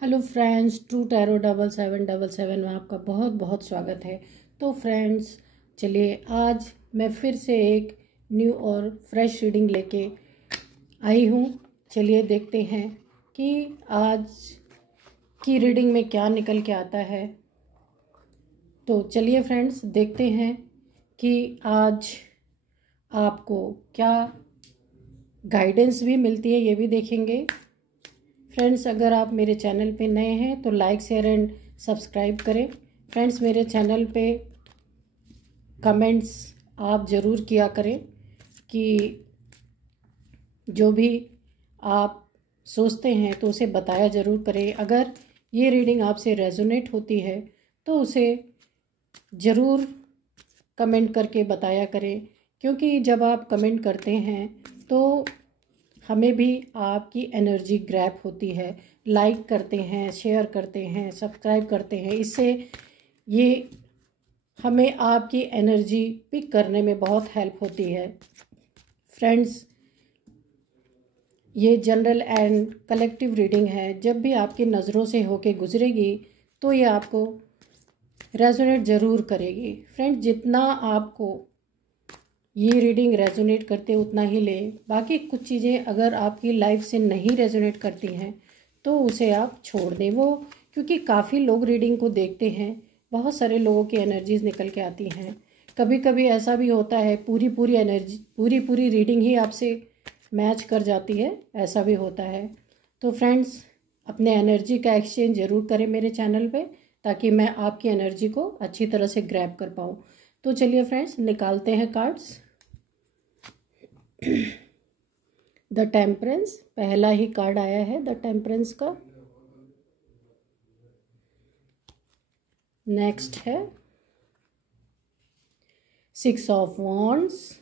Hello friends, true tarot 7777 में आपका बहुत बहुत स्वागत है। तो फ्रेंड्स, चलिए आज मैं फिर से एक न्यू और फ्रेश रीडिंग लेके आई हूँ। चलिए देखते हैं कि आज की रीडिंग में क्या निकल के आता है। तो चलिए फ्रेंड्स, देखते हैं कि आज आपको क्या गाइडेंस भी मिलती है, ये भी देखेंगे। फ्रेंड्स, अगर आप मेरे चैनल पे नए हैं तो लाइक शेयर एंड सब्सक्राइब करें। फ्रेंड्स, मेरे चैनल पे कमेंट्स आप ज़रूर किया करें कि जो भी आप सोचते हैं तो उसे बताया ज़रूर करें। अगर ये रीडिंग आपसे रेजोनेट होती है तो उसे ज़रूर कमेंट करके बताया करें, क्योंकि जब आप कमेंट करते हैं तो हमें भी आपकी एनर्जी ग्रैब होती है। लाइक करते हैं, शेयर करते हैं, सब्सक्राइब करते हैं, इससे ये हमें आपकी एनर्जी पिक करने में बहुत हेल्प होती है। फ्रेंड्स, ये जनरल एंड कलेक्टिव रीडिंग है। जब भी आपकी नज़रों से होके गुजरेगी तो ये आपको रेजोनेट ज़रूर करेगी। फ्रेंड्स, जितना आपको ये रीडिंग रेजोनेट करते उतना ही लें। बाकी कुछ चीज़ें अगर आपकी लाइफ से नहीं रेजोनेट करती हैं तो उसे आप छोड़ दें। वो क्योंकि काफ़ी लोग रीडिंग को देखते हैं, बहुत सारे लोगों की एनर्जीज निकल के आती हैं। कभी कभी ऐसा भी होता है पूरी एनर्जी पूरी रीडिंग ही आपसे मैच कर जाती है, ऐसा भी होता है। तो फ्रेंड्स, अपने एनर्जी का एक्सचेंज ज़रूर करें मेरे चैनल पे, ताकि मैं आपकी एनर्जी को अच्छी तरह से ग्रैब कर पाऊँ। तो चलिए फ्रेंड्स, निकालते हैं कार्ड्स। द टेम्परेंस पहला ही कार्ड आया है, द टेम्परेंस का। नेक्स्ट है 6 ऑफ वॉन्ड्स,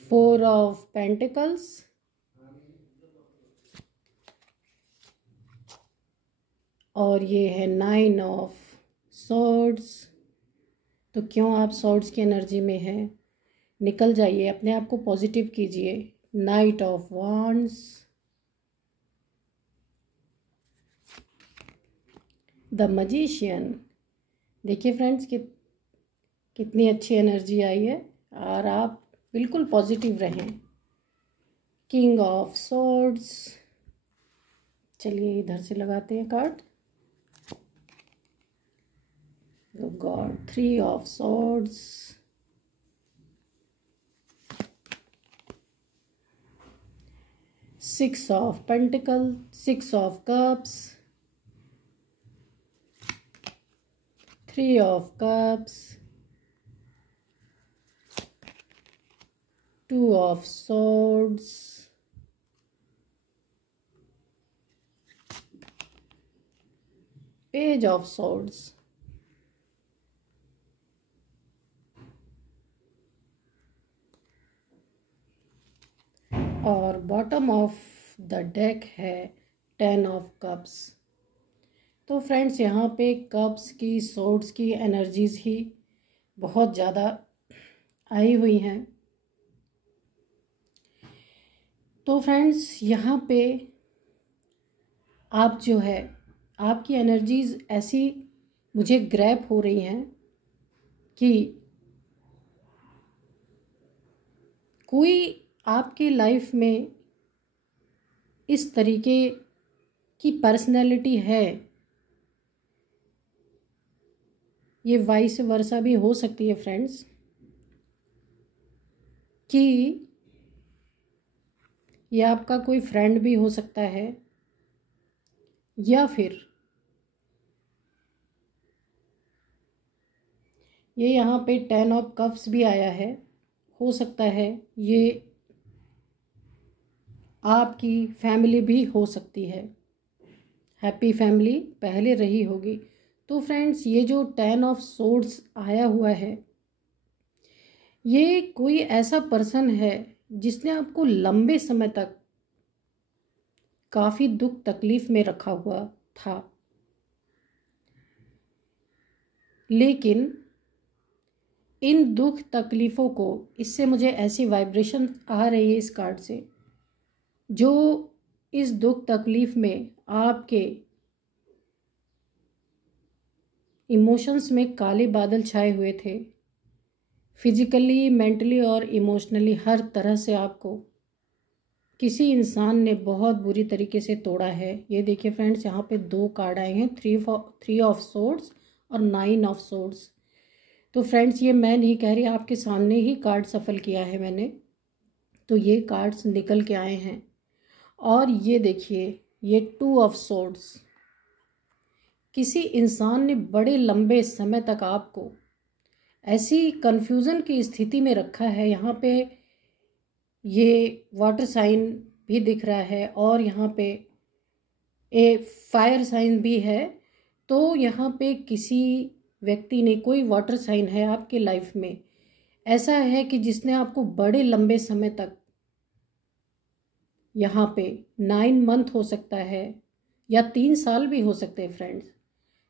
4 ऑफ पेंटिकल्स, और ये है 9 ऑफ सॉर्ड्स। तो क्यों आप सॉर्ड्स की एनर्जी में हैं, निकल जाइए, अपने आप को पॉजिटिव कीजिए। Night of wands, the magician. देखिए फ्रेंड्स, कितनी अच्छी एनर्जी आई है और आप बिल्कुल पॉजिटिव रहें। किंग ऑफ सॉर्ड्स, चलिए इधर से लगाते हैं card. God, 3 of swords, six of pentacle, 6 of cups, 3 of cups, 2 of swords, page of swords, और बॉटम ऑफ द डेक है 10 ऑफ कप्स। तो फ्रेंड्स, यहाँ पे कप्स की, swords की एनर्जीज ही बहुत ज़्यादा आई हुई हैं। तो फ्रेंड्स, यहाँ पे आप जो है, आपकी एनर्जीज ऐसी मुझे ग्रैब हो रही हैं कि कोई आपकी लाइफ में इस तरीके की पर्सनैलिटी है, ये वाइस वर्सा भी हो सकती है फ्रेंड्स, कि ये आपका कोई फ्रेंड भी हो सकता है, या फिर ये यहाँ पे 10 ऑफ कप्स भी आया है। हो सकता है ये आपकी फैमिली भी हो सकती है, हैप्पी फैमिली पहले रही होगी। तो फ्रेंड्स, ये जो 10 ऑफ सोर्ड्स आया हुआ है, ये कोई ऐसा पर्सन है जिसने आपको लंबे समय तक काफ़ी दुख तकलीफ में रखा हुआ था, लेकिन इन दुख तकलीफ़ों को, इससे मुझे ऐसी वाइब्रेशन आ रही है इस कार्ड से, जो इस दुख तकलीफ़ में आपके इमोशंस में काले बादल छाए हुए थे। फिजिकली, मेंटली और इमोशनली हर तरह से आपको किसी इंसान ने बहुत बुरी तरीके से तोड़ा है। ये देखिए फ्रेंड्स, यहाँ पे 2 कार्ड आए हैं, 3 ऑफ सोर्ड्स और 9 ऑफ सोर्ड्स। तो फ्रेंड्स, ये मैं नहीं कह रही, आपके सामने ही कार्ड सफल किया है मैंने। तो ये कार्ड्स निकल के आए हैं। और ये देखिए, ये 2 ऑफ सोर्ड्स। किसी इंसान ने बड़े लंबे समय तक आपको ऐसी कन्फ्यूज़न की स्थिति में रखा है। यहाँ पे ये वाटर साइन भी दिख रहा है और यहाँ पे फायर साइन भी है। तो यहाँ पे किसी व्यक्ति ने, कोई वाटर साइन है आपके लाइफ में, ऐसा है कि जिसने आपको बड़े लंबे समय तक, यहाँ पे 9 मंथ हो सकता है या 3 साल भी हो सकते हैं फ्रेंड्स,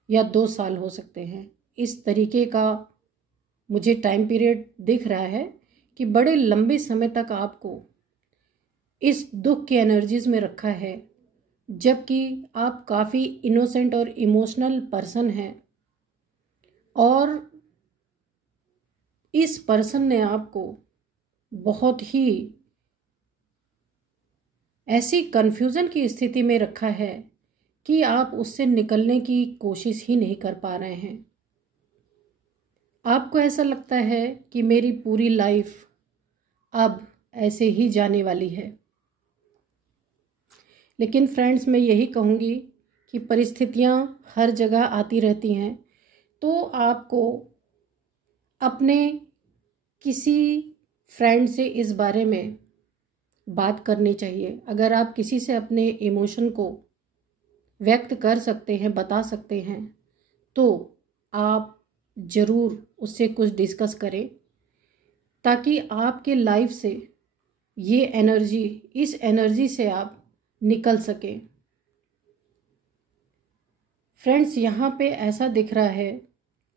या 2 साल हो सकते हैं, इस तरीके का मुझे टाइम पीरियड दिख रहा है कि बड़े लंबे समय तक आपको इस दुख की एनर्जीज में रखा है। जबकि आप काफ़ी इनोसेंट और इमोशनल पर्सन हैं और इस पर्सन ने आपको बहुत ही ऐसी कन्फ्यूज़न की स्थिति में रखा है कि आप उससे निकलने की कोशिश ही नहीं कर पा रहे हैं। आपको ऐसा लगता है कि मेरी पूरी लाइफ अब ऐसे ही जाने वाली है। लेकिन फ्रेंड्स, मैं यही कहूँगी कि परिस्थितियाँ हर जगह आती रहती हैं, तो आपको अपने किसी फ्रेंड से इस बारे में बात करनी चाहिए। अगर आप किसी से अपने इमोशन को व्यक्त कर सकते हैं, बता सकते हैं, तो आप ज़रूर उससे कुछ डिस्कस करें, ताकि आपके लाइफ से ये एनर्जी, इस एनर्जी से आप निकल सकें। फ्रेंड्स, यहाँ पे ऐसा दिख रहा है,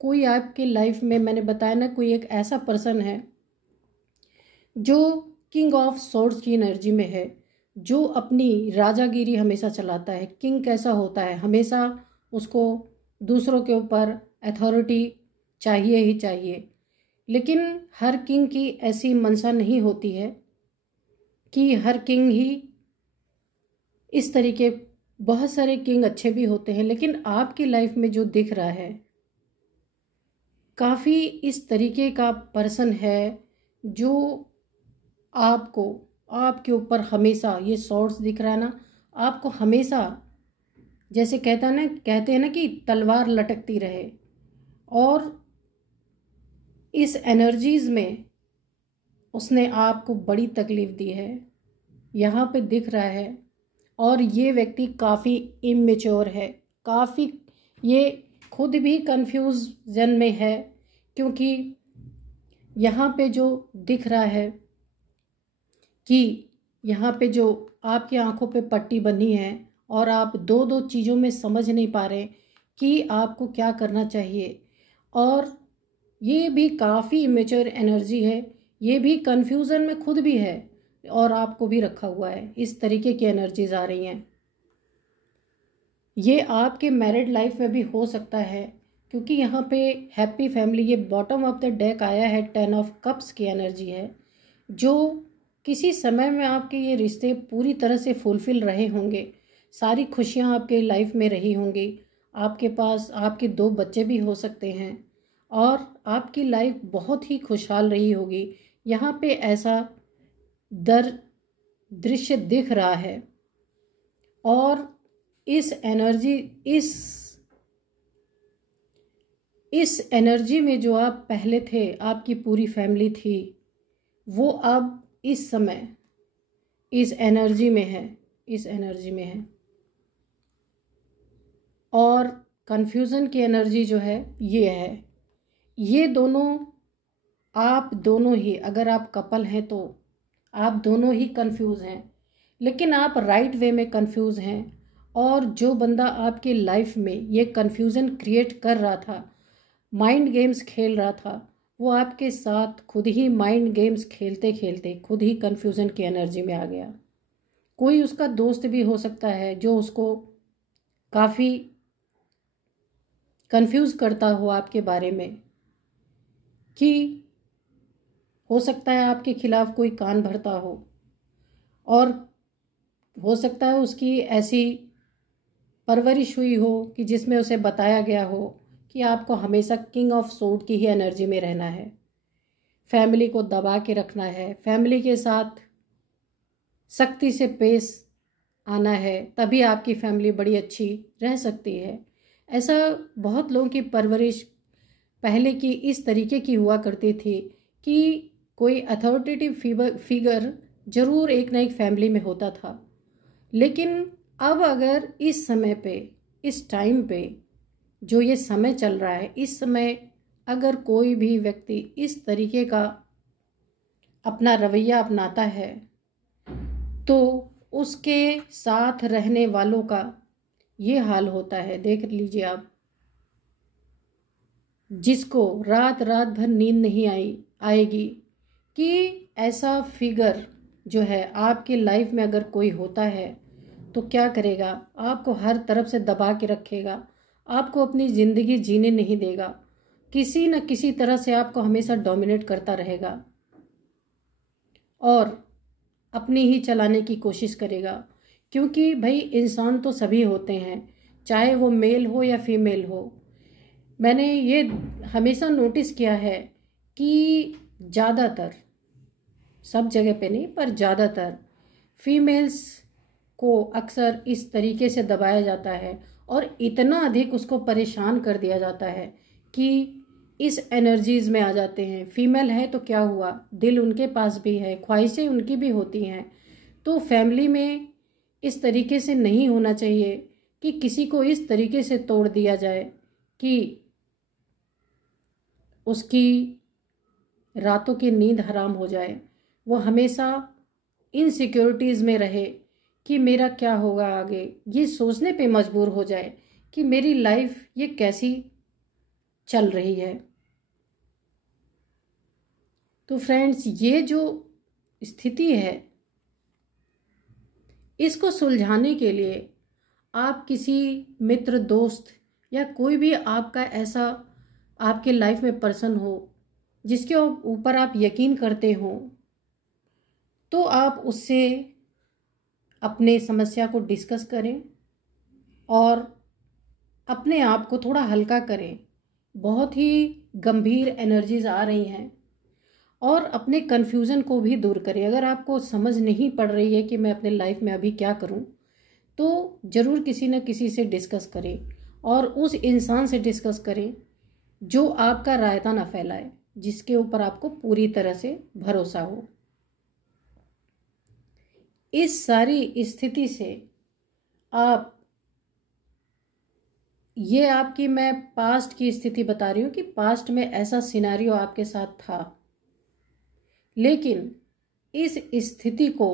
कोई आपके लाइफ में, मैंने बताया ना, कोई एक ऐसा पर्सन है जो किंग ऑफ सोर्ड्स की एनर्जी में है, जो अपनी राजागिरी हमेशा चलाता है। किंग कैसा होता है, हमेशा उसको दूसरों के ऊपर अथॉरिटी चाहिए ही चाहिए। लेकिन हर किंग की ऐसी मंशा नहीं होती है कि हर किंग ही इस तरीके, बहुत सारे किंग अच्छे भी होते हैं, लेकिन आपकी लाइफ में जो दिख रहा है, काफ़ी इस तरीके का पर्सन है जो आपको, आपके ऊपर हमेशा, ये सॉर्ड्स दिख रहा है ना, आपको हमेशा, जैसे कहते हैं ना कि तलवार लटकती रहे। और इस एनर्जीज में उसने आपको बड़ी तकलीफ दी है, यहाँ पे दिख रहा है। और ये व्यक्ति काफ़ी इमेच्योर है, काफ़ी, ये खुद भी कंफ्यूजन में है, क्योंकि यहाँ पे जो दिख रहा है कि यहाँ पे जो आपकी आंखों पे पट्टी बनी है और आप दो चीज़ों में समझ नहीं पा रहे कि आपको क्या करना चाहिए। और ये भी काफ़ी इमेच्योर एनर्जी है, ये भी कंफ्यूजन में खुद भी है और आपको भी रखा हुआ है। इस तरीके की एनर्जीज आ रही हैं। ये आपके मैरिड लाइफ में भी हो सकता है, क्योंकि यहाँ पे हैप्पी फैमिली, ये बॉटम ऑफ द डेक आया है, 10 ऑफ कप्स की एनर्जी है, जो किसी समय में आपके ये रिश्ते पूरी तरह से फुलफिल रहे होंगे, सारी खुशियाँ आपके लाइफ में रही होंगी, आपके पास आपके 2 बच्चे भी हो सकते हैं और आपकी लाइफ बहुत ही खुशहाल रही होगी। यहाँ पे ऐसा दृश्य दिख रहा है। और इस एनर्जी में जो आप पहले थे, आपकी पूरी फैमिली थी, वो अब इस समय इस एनर्जी में है। और कन्फ्यूज़न की एनर्जी जो है, ये है, ये दोनों, आप दोनों ही, अगर आप कपल हैं तो आप दोनों ही कंफ्यूज हैं, लेकिन आप राइट वे में कंफ्यूज हैं। और जो बंदा आपकी लाइफ में ये कंफ्यूजन क्रिएट कर रहा था, माइंड गेम्स खेल रहा था, वो आपके साथ खुद ही माइंड गेम्स खेलते खेलते खुद ही कन्फ्यूज़न की एनर्जी में आ गया। कोई उसका दोस्त भी हो सकता है जो उसको काफ़ी कंफ्यूज करता हो आपके बारे में, कि हो सकता है आपके खिलाफ कोई कान भरता हो, और हो सकता है उसकी ऐसी परवरिश हुई हो कि जिसमें उसे बताया गया हो कि आपको हमेशा किंग ऑफ सोर्ड की ही एनर्जी में रहना है, फैमिली को दबा के रखना है, फैमिली के साथ सख्ती से पेश आना है, तभी आपकी फैमिली बड़ी अच्छी रह सकती है। ऐसा बहुत लोगों की परवरिश पहले की इस तरीके की हुआ करती थी कि कोई अथॉरिटेटिव फिगर ज़रूर एक ना एक फैमिली में होता था। लेकिन अब अगर इस समय पे, इस टाइम पे जो ये समय चल रहा है, इस समय अगर कोई भी व्यक्ति इस तरीके का अपना रवैया अपनाता है तो उसके साथ रहने वालों का ये हाल होता है। देख लीजिए आप, जिसको रात रात भर नींद नहीं आएगी कि ऐसा फिगर जो है आपके लाइफ में अगर कोई होता है तो क्या करेगा, आपको हर तरफ से दबा के रखेगा, आपको अपनी ज़िंदगी जीने नहीं देगा, किसी न किसी तरह से आपको हमेशा डोमिनेट करता रहेगा और अपनी ही चलाने की कोशिश करेगा। क्योंकि भाई इंसान तो सभी होते हैं, चाहे वो मेल हो या फीमेल हो। मैंने ये हमेशा नोटिस किया है कि ज़्यादातर, सब जगह पे नहीं पर ज़्यादातर फीमेल्स को अक्सर इस तरीके से दबाया जाता है और इतना अधिक उसको परेशान कर दिया जाता है कि इस एनर्जीज़ में आ जाते हैं। फीमेल है तो क्या हुआ, दिल उनके पास भी है, ख्वाहिशें उनकी भी होती हैं। तो फैमिली में इस तरीके से नहीं होना चाहिए कि किसी को इस तरीके से तोड़ दिया जाए कि उसकी रातों की नींद हराम हो जाए, वो हमेशा इनसिक्योरिटीज़ में रहे कि मेरा क्या होगा आगे, ये सोचने पे मजबूर हो जाए कि मेरी लाइफ ये कैसी चल रही है। तो फ्रेंड्स, ये जो स्थिति है इसको सुलझाने के लिए आप किसी मित्र, दोस्त या कोई भी आपका ऐसा आपके लाइफ में पर्सन हो जिसके ऊपर आप यकीन करते हो, तो आप उससे अपने समस्या को डिस्कस करें और अपने आप को थोड़ा हल्का करें। बहुत ही गंभीर एनर्जीज आ रही हैं और अपने कन्फ्यूज़न को भी दूर करें। अगर आपको समझ नहीं पड़ रही है कि मैं अपने लाइफ में अभी क्या करूं, तो ज़रूर किसी न किसी से डिस्कस करें और उस इंसान से डिस्कस करें जो आपका रायता ना फैलाए, जिसके ऊपर आपको पूरी तरह से भरोसा हो। इस सारी स्थिति से आप, ये आपकी मैं पास्ट की स्थिति बता रही हूँ कि पास्ट में ऐसा सिनेरियो आपके साथ था, लेकिन इस स्थिति को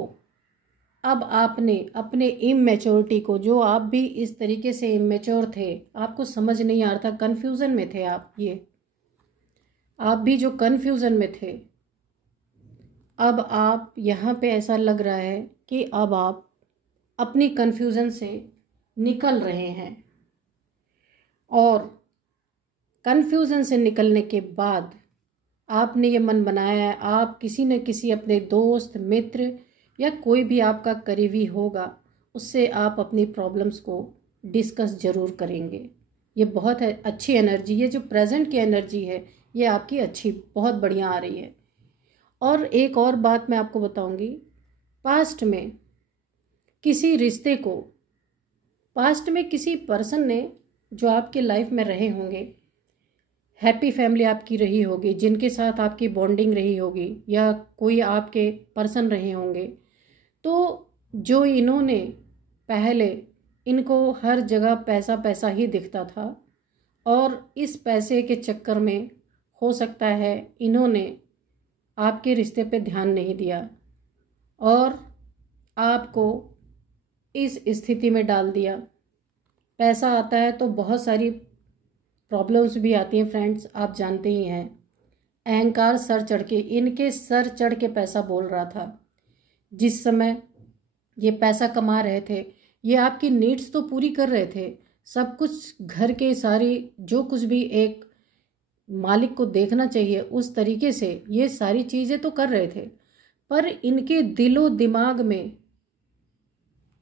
अब आपने अपने इमेच्योरिटी को, जो आप भी इस तरीके से इमेच्योर थे, आपको समझ नहीं आ रहा था, कन्फ्यूज़न में थे आप भी जो कन्फ्यूज़न में थे, अब आप यहाँ पे ऐसा लग रहा है कि अब आप अपनी कन्फ्यूज़न से निकल रहे हैं और कन्फ्यूज़न से निकलने के बाद आपने ये मन बनाया है, आप किसी न किसी अपने दोस्त, मित्र या कोई भी आपका करीबी होगा, उससे आप अपनी प्रॉब्लम्स को डिस्कस ज़रूर करेंगे। ये बहुत है अच्छी एनर्जी, ये जो प्रेजेंट की एनर्जी है ये आपकी अच्छी, बहुत बढ़िया आ रही है। और एक और बात मैं आपको बताऊंगी, पास्ट में किसी रिश्ते को, पास्ट में किसी पर्सन ने जो आपके लाइफ में रहे होंगे, हैप्पी फैमिली आपकी रही होगी, जिनके साथ आपकी बॉन्डिंग रही होगी, या कोई आपके पर्सन रहे होंगे, तो जो इन्होंने पहले, इनको हर जगह पैसा पैसा ही दिखता था और इस पैसे के चक्कर में हो सकता है इन्होंने आपके रिश्ते पे ध्यान नहीं दिया और आपको इस स्थिति में डाल दिया। पैसा आता है तो बहुत सारी प्रॉब्लम्स भी आती हैं फ्रेंड्स, आप जानते ही हैं। अहंकार सर चढ़ के, इनके सर चढ़ के पैसा बोल रहा था। जिस समय ये पैसा कमा रहे थे, ये आपकी नीड्स तो पूरी कर रहे थे, सब कुछ घर के सारी जो कुछ भी एक मालिक को देखना चाहिए उस तरीके से ये सारी चीज़ें तो कर रहे थे, पर इनके दिलो दिमाग में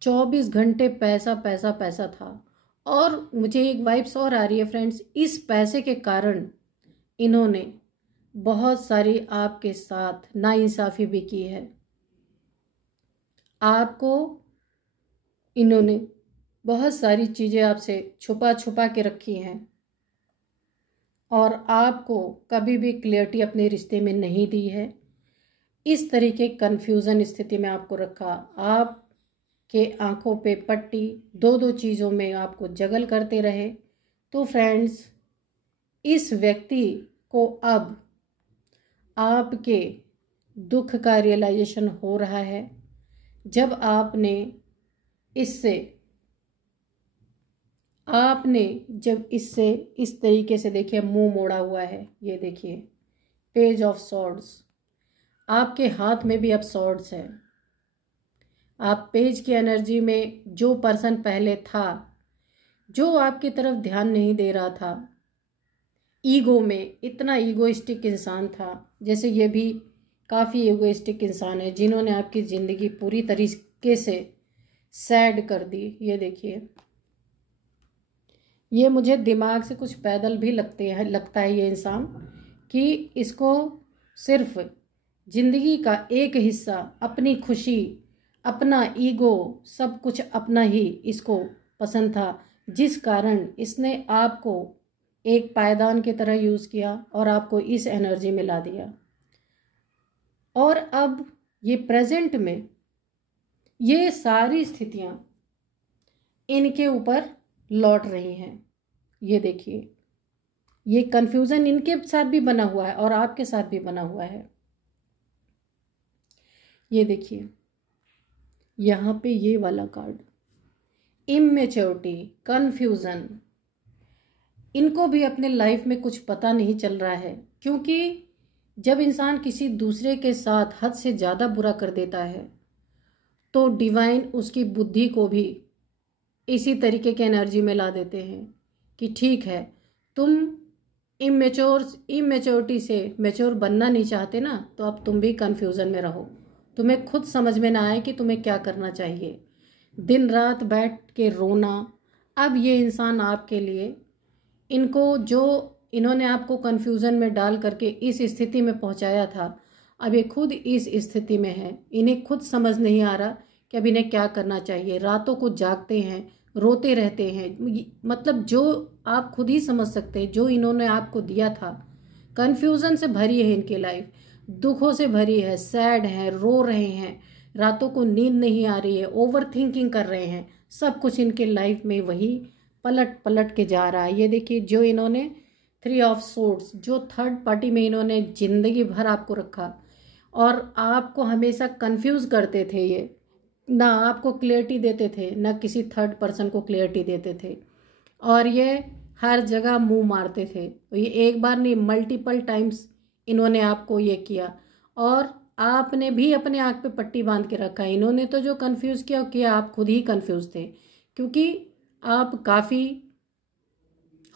24 घंटे पैसा पैसा पैसा था। और मुझे एक वाइब्स और आ रही है फ्रेंड्स, इस पैसे के कारण इन्होंने बहुत सारी आपके साथ नाइंसाफ़ी भी की है। आपको इन्होंने बहुत सारी चीज़ें आपसे छुपा छुपा के रखी हैं और आपको कभी भी क्लियरिटी अपने रिश्ते में नहीं दी है। इस तरीके कन्फ्यूज़न स्थिति में आपको रखा, आपके आंखों पे पट्टी, दो दो चीज़ों में आपको जगल करते रहे। तो फ्रेंड्स, इस व्यक्ति को अब आपके दुख का रियलाइजेशन हो रहा है। जब आपने इस तरीके से देखिए मुंह मोड़ा हुआ है, ये देखिए पेज ऑफ सॉर्ड्स, आपके हाथ में भी अब सॉर्ड्स है। आप पेज की एनर्जी में जो पर्सन पहले था, जो आपकी तरफ ध्यान नहीं दे रहा था, ईगो में इतना ईगोइस्टिक इंसान था, जैसे ये भी काफ़ी ईगोइस्टिक इंसान है जिन्होंने आपकी ज़िंदगी पूरी तरीके से सैड कर दी। ये देखिए, ये मुझे दिमाग से कुछ पैदल भी लगता है ये इंसान, कि इसको सिर्फ ज़िंदगी का एक हिस्सा, अपनी खुशी, अपना ईगो, सब कुछ अपना ही इसको पसंद था, जिस कारण इसने आपको एक पायदान की तरह यूज़ किया और आपको इस एनर्जी में ला दिया। और अब ये प्रेजेंट में ये सारी स्थितियाँ इनके ऊपर लौट रही हैं। ये देखिए, ये कन्फ्यूज़न इनके साथ भी बना हुआ है और आपके साथ भी बना हुआ है। ये देखिए, यहाँ पे ये वाला कार्ड, इमेच्योरिटी, कन्फ्यूज़न, इनको भी अपने लाइफ में कुछ पता नहीं चल रहा है, क्योंकि जब इंसान किसी दूसरे के साथ हद से ज़्यादा बुरा कर देता है तो डिवाइन उसकी बुद्धि को भी इसी तरीके के एनर्जी में ला देते हैं कि ठीक है, तुम इमेच्योरिटी से मैच्योर बनना नहीं चाहते ना, तो अब तुम भी कन्फ्यूज़न में रहो, तुम्हें खुद समझ में ना आए कि तुम्हें क्या करना चाहिए, दिन रात बैठ के रोना। अब ये इंसान आपके लिए, इन्होंने आपको कन्फ्यूज़न में डाल करके इस स्थिति में पहुंचाया था, अब ये खुद इस स्थिति में है, इन्हें खुद समझ नहीं आ रहा कि अब इन्हें क्या करना चाहिए। रातों को जागते हैं, रोते रहते हैं, मतलब जो आप खुद ही समझ सकते हैं, जो इन्होंने आपको दिया था। कन्फ्यूज़न से भरी है इनकी लाइफ, दुखों से भरी है, सैड है, रो रहे हैं, रातों को नींद नहीं आ रही है, ओवर थिंकिंग कर रहे हैं, सब कुछ इनके लाइफ में वही पलट पलट के जा रहा है। ये देखिए, जो इन्होंने 3 ऑफ सोर्ड्स, जो थर्ड पार्टी में इन्होंने ज़िंदगी भर आपको रखा और आपको हमेशा कंफ्यूज करते थे, ये ना आपको क्लियरिटी देते थे, ना किसी थर्ड पर्सन को क्लियरिटी देते थे, और ये हर जगह मुंह मारते थे। तो ये एक बार नहीं, मल्टीपल टाइम्स इन्होंने आपको ये किया और आपने भी अपने आँख पे पट्टी बांध के रखा। इन्होंने तो जो कंफ्यूज किया आप खुद ही कंफ्यूज थे, क्योंकि आप काफ़ी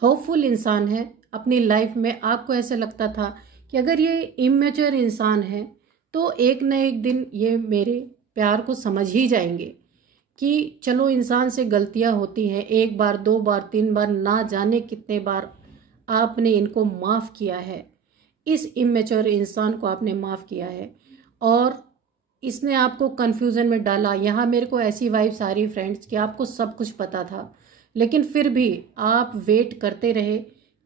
होपफुल इंसान हैं अपनी लाइफ में। आपको ऐसे लगता था कि अगर ये इमेच्योर इंसान है तो एक न एक दिन ये मेरे प्यार को समझ ही जाएंगे कि चलो, इंसान से गलतियां होती हैं, 1 बार 2 बार 3 बार, ना जाने कितने बार आपने इनको माफ़ किया है। इस इमेच्योर इंसान को आपने माफ़ किया है और इसने आपको कन्फ्यूज़न में डाला। यहाँ मेरे को ऐसी वाइब्स आ रही फ्रेंड्स कि आपको सब कुछ पता था, लेकिन फिर भी आप वेट करते रहे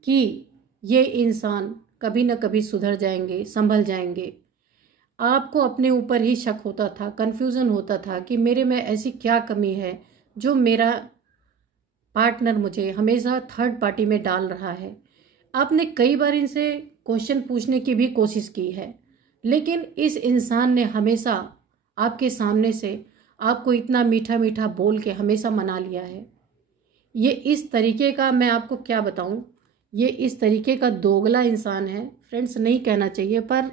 कि ये इंसान कभी ना कभी सुधर जाएंगे, संभल जाएंगे। आपको अपने ऊपर ही शक होता था, कन्फ्यूज़न होता था कि मेरे में ऐसी क्या कमी है जो मेरा पार्टनर मुझे हमेशा थर्ड पार्टी में डाल रहा है। आपने कई बार इनसे क्वेश्चन पूछने की भी कोशिश की है, लेकिन इस इंसान ने हमेशा आपके सामने से आपको इतना मीठा मीठा बोल के हमेशा मना लिया है। ये इस तरीके का, मैं आपको क्या बताऊं, ये इस तरीके का दोगला इंसान है फ्रेंड्स, नहीं कहना चाहिए, पर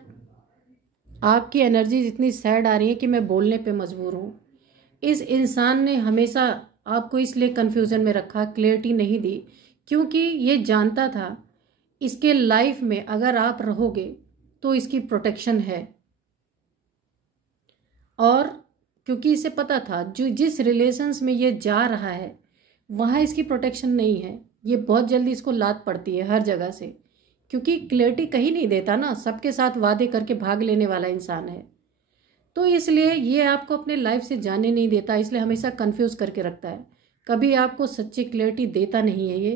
आपकी एनर्जी इतनी सैड आ रही है कि मैं बोलने पे मजबूर हूँ। इस इंसान ने हमेशा आपको इसलिए कन्फ्यूज़न में रखा, क्लियरिटी नहीं दी, क्योंकि ये जानता था इसके लाइफ में अगर आप रहोगे तो इसकी प्रोटेक्शन है, और क्योंकि इसे पता था जो जिस रिलेशंस में ये जा रहा है वहाँ इसकी प्रोटेक्शन नहीं है, ये बहुत जल्दी इसको लात पड़ती है हर जगह से, क्योंकि क्लियरिटी कहीं नहीं देता ना, सबके साथ वादे करके भाग लेने वाला इंसान है। तो इसलिए ये आपको अपने लाइफ से जाने नहीं देता, इसलिए हमेशा कंफ्यूज करके रखता है, कभी आपको सच्ची क्लियरिटी देता नहीं है ये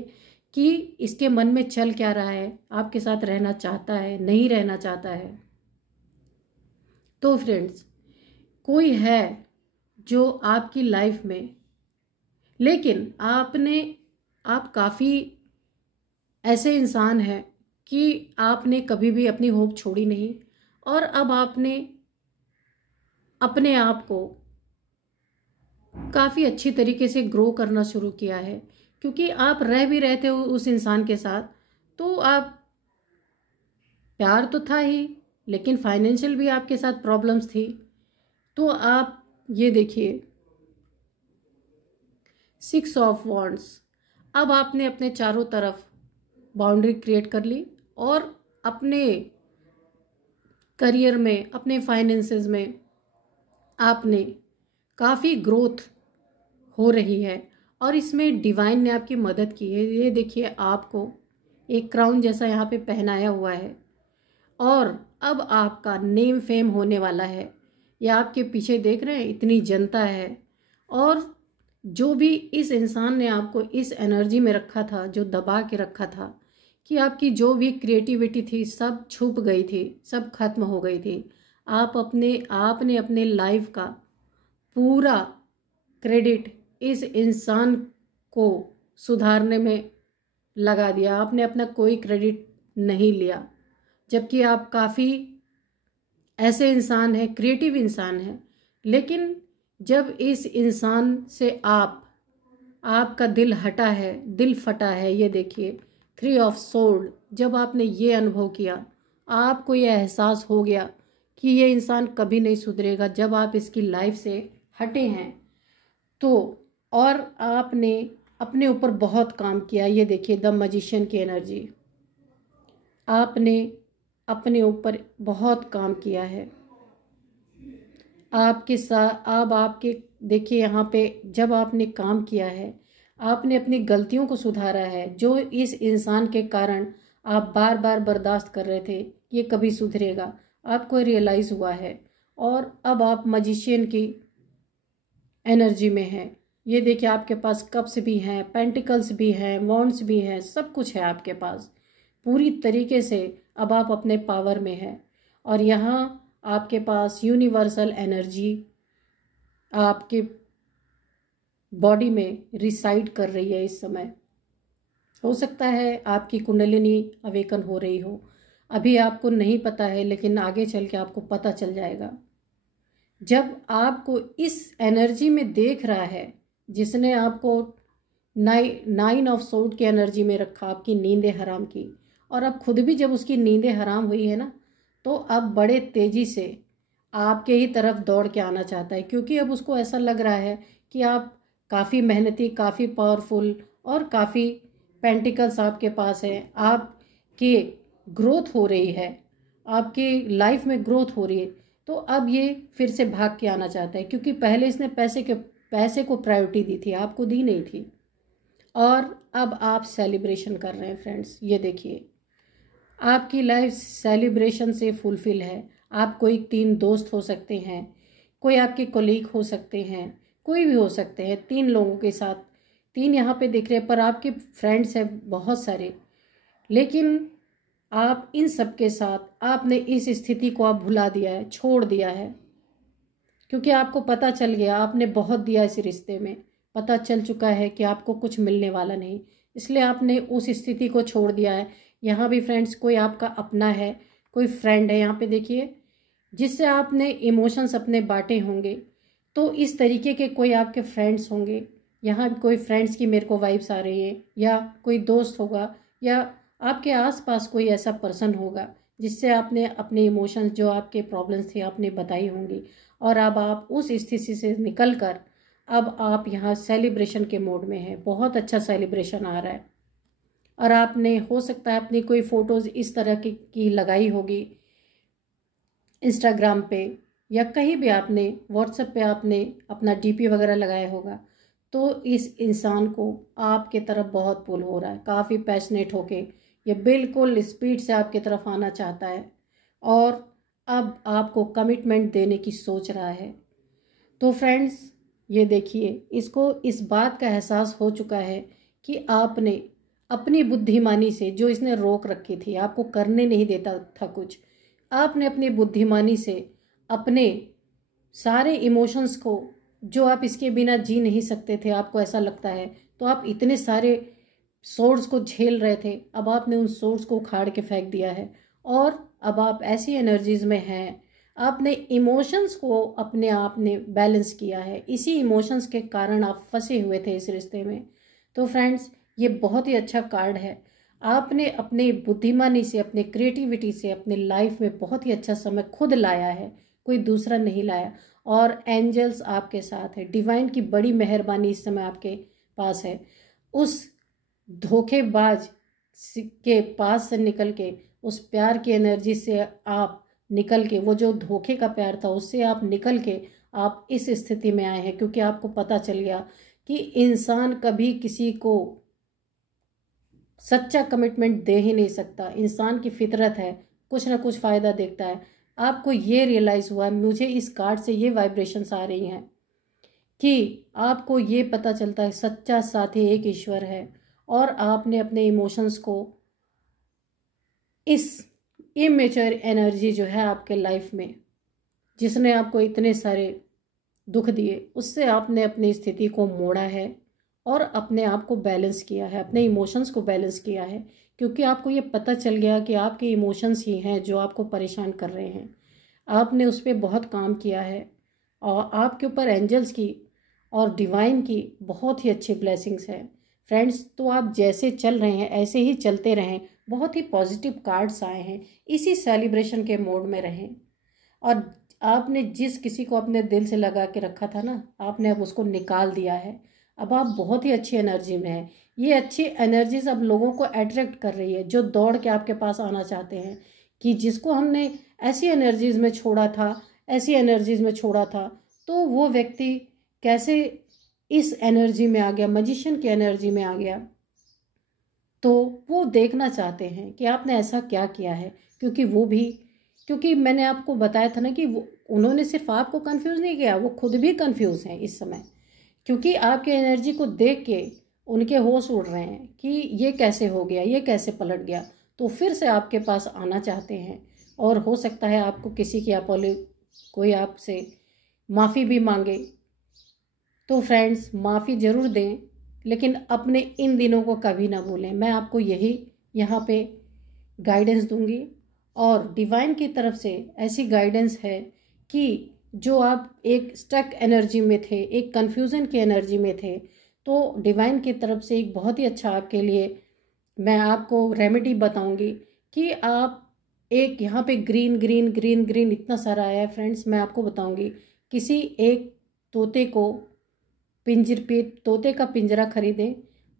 कि इसके मन में चल क्या रहा है, आपके साथ रहना चाहता है नहीं रहना चाहता है। तो फ्रेंड्स, कोई है जो आपकी लाइफ में, लेकिन आप काफ़ी ऐसे इंसान हैं कि आपने कभी भी अपनी होप छोड़ी नहीं, और अब आपने अपने आप को काफ़ी अच्छी तरीके से ग्रो करना शुरू किया है, क्योंकि आप रह भी रहे थे उस इंसान के साथ, तो आप प्यार तो था ही, लेकिन फाइनेंशियल भी आपके साथ प्रॉब्लम्स थी। तो आप ये देखिए 6 ऑफ वॉन्ड्स, अब आपने अपने चारों तरफ बाउंड्री क्रिएट कर ली, और अपने करियर में, अपने फाइनेंसेस में आपने काफ़ी ग्रोथ हो रही है, और इसमें डिवाइन ने आपकी मदद की है। ये देखिए आपको एक क्राउन जैसा यहाँ पे पहनाया हुआ है, और अब आपका नेम फेम होने वाला है। या आपके पीछे देख रहे हैं इतनी जनता है, और जो भी इस इंसान ने आपको इस एनर्जी में रखा था, जो दबा के रखा था कि आपकी जो भी क्रिएटिविटी थी सब छुप गई थी, सब खत्म हो गई थी। आपने अपने लाइफ का पूरा क्रेडिट इस इंसान को सुधारने में लगा दिया, आपने अपना कोई क्रेडिट नहीं लिया, जबकि आप काफ़ी ऐसे इंसान हैं, क्रिएटिव इंसान हैं। लेकिन जब इस इंसान से आपका दिल हटा है, दिल फटा है, ये देखिए 3 ऑफ सोर्ड, जब आपने ये अनुभव किया, आपको ये एहसास हो गया कि ये इंसान कभी नहीं सुधरेगा, जब आप इसकी लाइफ से हटे हैं तो, और आपने अपने ऊपर बहुत काम किया। ये देखिए द मैजिशियन की एनर्जी, आपने अपने ऊपर बहुत काम किया है। आपके साथ अब आपके देखिए यहाँ पे जब आपने काम किया है, आपने अपनी गलतियों को सुधारा है, जो इस इंसान के कारण आप बार बार बर्दाश्त कर रहे थे ये कभी सुधरेगा, आपको रियलाइज़ हुआ है, और अब आप मैजिशियन की एनर्जी में हैं। ये देखिए आपके पास कप्स भी हैं, पेंटिकल्स भी हैं, वॉन्ड्स भी हैं, सब कुछ है आपके पास, पूरी तरीके से अब आप अपने पावर में हैं। और यहाँ आपके पास यूनिवर्सल एनर्जी आपके बॉडी में रिसाइड कर रही है इस समय। हो सकता है आपकी कुंडलिनी अवेकन हो रही हो, अभी आपको नहीं पता है, लेकिन आगे चल के आपको पता चल जाएगा। जब आपको इस एनर्जी में देख रहा है जिसने आपको 9 ऑफ सोर्ड की एनर्जी में रखा, आपकी नींदें हराम की, और अब खुद भी जब उसकी नींदें हराम हुई है ना, तो अब बड़े तेज़ी से आपके ही तरफ दौड़ के आना चाहता है, क्योंकि अब उसको ऐसा लग रहा है कि आप काफ़ी मेहनती, काफ़ी पावरफुल, और काफ़ी पेंटिकल्स आपके पास है, आपकी ग्रोथ हो रही है, आपकी लाइफ में ग्रोथ हो रही है। तो अब ये फिर से भाग के आना चाहता है, क्योंकि पहले इसने पैसे को प्रायोरिटी दी थी, आपको दी नहीं थी, और अब आप सेलिब्रेशन कर रहे हैं फ्रेंड्स। ये देखिए आपकी लाइफ सेलिब्रेशन से फुलफिल है। आप कोई 3 दोस्त हो सकते हैं, कोई आपके कोलीग हो सकते हैं, कोई भी हो सकते हैं, 3 लोगों के साथ, 3 यहाँ पे दिख रहे हैं, पर आपके फ्रेंड्स हैं बहुत सारे, लेकिन आप इन सब के साथ आपने इस स्थिति को आप भुला दिया है, छोड़ दिया है, क्योंकि आपको पता चल गया, आपने बहुत दिया इस रिश्ते में, पता चल चुका है कि आपको कुछ मिलने वाला नहीं, इसलिए आपने उस स्थिति को छोड़ दिया है। यहाँ भी फ्रेंड्स कोई आपका अपना है, कोई फ्रेंड है यहाँ पे देखिए, जिससे आपने इमोशंस अपने बांटे होंगे, तो इस तरीके के कोई आपके फ्रेंड्स होंगे। यहाँ कोई फ्रेंड्स की मेरे को वाइब्स आ रही है, या कोई दोस्त होगा, या आपके आसपास कोई ऐसा पर्सन होगा जिससे आपने अपने इमोशंस, जो आपके प्रॉब्लम्स थे, आपने बताई होंगी, और अब आप उस स्थिति से निकल कर अब आप यहाँ सेलिब्रेशन के मोड में हैं। बहुत अच्छा सेलिब्रेशन आ रहा है। और आपने हो सकता है अपनी कोई फ़ोटोज़ इस तरह की लगाई होगी इंस्टाग्राम पे, या कहीं भी आपने व्हाट्सएप पे आपने अपना डीपी वगैरह लगाया होगा। तो इस इंसान को आपके तरफ बहुत पुल हो रहा है, काफ़ी पैशनेट होके ये बिल्कुल स्पीड से आपकी तरफ आना चाहता है और अब आपको कमिटमेंट देने की सोच रहा है। तो फ्रेंड्स, ये देखिए, इसको इस बात का एहसास हो चुका है कि आपने अपनी बुद्धिमानी से, जो इसने रोक रखी थी, आपको करने नहीं देता था कुछ, आपने अपनी बुद्धिमानी से अपने सारे इमोशंस को, जो आप इसके बिना जी नहीं सकते थे, आपको ऐसा लगता है, तो आप इतने सारे सोर्स को झेल रहे थे, अब आपने उन सोर्स को उखाड़ के फेंक दिया है और अब आप ऐसी एनर्जीज में हैं। आपने इमोशंस को अपने आप ने बैलेंस किया है, इसी इमोशंस के कारण आप फंसे हुए थे इस रिश्ते में। तो फ्रेंड्स, ये बहुत ही अच्छा कार्ड है। आपने अपने बुद्धिमानी से, अपने क्रिएटिविटी से अपने लाइफ में बहुत ही अच्छा समय खुद लाया है, कोई दूसरा नहीं लाया। और एंजल्स आपके साथ है, डिवाइन की बड़ी मेहरबानी इस समय आपके पास है। उस धोखेबाज के पास से निकल के, उस प्यार की एनर्जी से आप निकल के, वो जो धोखे का प्यार था उससे आप निकल के आप इस स्थिति में आए हैं, क्योंकि आपको पता चल गया कि इंसान कभी किसी को सच्चा कमिटमेंट दे ही नहीं सकता। इंसान की फितरत है, कुछ ना कुछ फ़ायदा देखता है। आपको ये रियलाइज़ हुआ, मुझे इस कार्ड से ये वाइब्रेशंस आ रही हैं कि आपको ये पता चलता है सच्चा साथी एक ईश्वर है, और आपने अपने इमोशंस को, इस इमेच्योर एनर्जी जो है आपके लाइफ में, जिसने आपको इतने सारे दुख दिए, उससे आपने अपनी स्थिति को मोड़ा है और अपने आप को बैलेंस किया है, अपने इमोशंस को बैलेंस किया है, क्योंकि आपको ये पता चल गया कि आपके इमोशंस ही हैं जो आपको परेशान कर रहे हैं। आपने उस पर बहुत काम किया है और आपके ऊपर एंजल्स की और डिवाइन की बहुत ही अच्छी ब्लेसिंग्स है। फ्रेंड्स, तो आप जैसे चल रहे हैं ऐसे ही चलते रहें। बहुत ही पॉजिटिव कार्ड्स आए हैं, इसी सेलिब्रेशन के मोड में रहें। और आपने जिस किसी को अपने दिल से लगा के रखा था ना, आपने अब उसको निकाल दिया है। अब आप बहुत ही अच्छी एनर्जी में हैं। ये अच्छी एनर्जीज अब लोगों को अट्रैक्ट कर रही है, जो दौड़ के आपके पास आना चाहते हैं, कि जिसको हमने ऐसी एनर्जीज में छोड़ा था, ऐसी एनर्जीज में छोड़ा था, तो वो व्यक्ति कैसे इस एनर्जी में आ गया, मैजिशियन की एनर्जी में आ गया। तो वो देखना चाहते हैं कि आपने ऐसा क्या किया है, क्योंकि मैंने आपको बताया था ना कि उन्होंने सिर्फ आपको कंफ्यूज नहीं किया, वो खुद भी कंफ्यूज हैं इस समय, क्योंकि आपके एनर्जी को देख के उनके होश उड़ रहे हैं कि ये कैसे हो गया, ये कैसे पलट गया। तो फिर से आपके पास आना चाहते हैं, और हो सकता है आपको किसी की कोई आपसे माफ़ी भी मांगे। तो फ्रेंड्स, माफ़ी ज़रूर दें, लेकिन अपने इन दिनों को कभी ना भूलें। मैं आपको यही यहाँ पे गाइडेंस दूंगी, और डिवाइन की तरफ से ऐसी गाइडेंस है कि जो आप एक स्टक एनर्जी में थे, एक कन्फ्यूज़न की एनर्जी में थे, तो डिवाइन की तरफ से एक बहुत ही अच्छा आपके लिए मैं आपको रेमेडी बताऊंगी कि आप एक यहाँ पे ग्रीन ग्रीन ग्रीन ग्रीन इतना सारा आया है फ्रेंड्स। मैं आपको बताऊंगी, किसी एक तोते का पिंजरा खरीदें,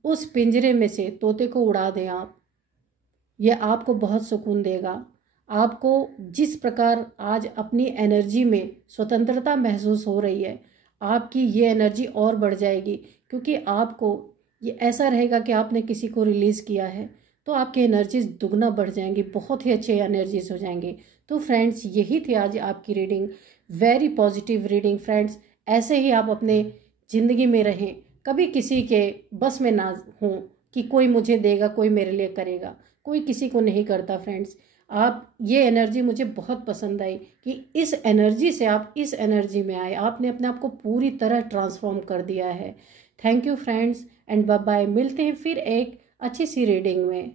उस पिंजरे में से तोते को उड़ा दें आप। ये आपको बहुत सुकून देगा। आपको जिस प्रकार आज अपनी एनर्जी में स्वतंत्रता महसूस हो रही है, आपकी ये एनर्जी और बढ़ जाएगी, क्योंकि आपको ये ऐसा रहेगा कि आपने किसी को रिलीज़ किया है, तो आपकी एनर्जीज दुगना बढ़ जाएंगी, बहुत ही अच्छी एनर्जीज हो जाएंगी। तो फ्रेंड्स, यही थी आज आपकी reading, very positive reading friends. ऐसे ही आप अपने ज़िंदगी में रहें, कभी किसी के बस में ना हों कि कोई मुझे देगा, कोई मेरे लिए करेगा, कोई किसी को नहीं करता फ्रेंड्स। आप ये एनर्जी मुझे बहुत पसंद आई कि इस एनर्जी से आप इस एनर्जी में आए, आपने अपने आप को पूरी तरह ट्रांसफॉर्म कर दिया है। Thank you friends, and bye bye. मिलते हैं फिर एक अच्छी सी रीडिंग में।